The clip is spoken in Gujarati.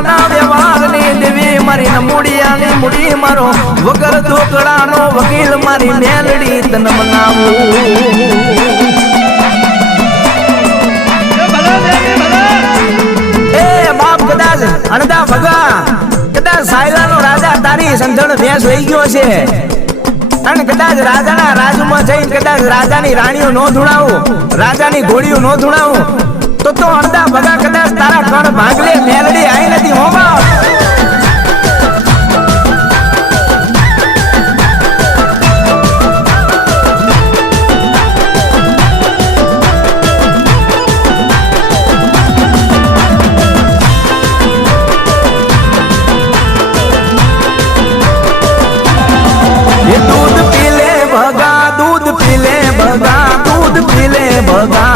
નાના વ્યવહારની દેવી મારી નમુડિયાની મુડી મારો વગર ઢોકળાનો વકીલ મારી મેલડી તન મનાવું અણદા ભગા કદાચ સાયલાનો રાજા તારી સંધણ ભેંસ વહી ગયો છે અને કદાચ રાજાના રાજમાં જઈને કદાચ રાજાની રાણીઓ નો ધૂણાવું રાજાની ઘોડીઓ નો ધૂણાવું તો અણદા ભગા કદાચ તારા કણ ભાગલે મેલડી આઈ નથી હોવા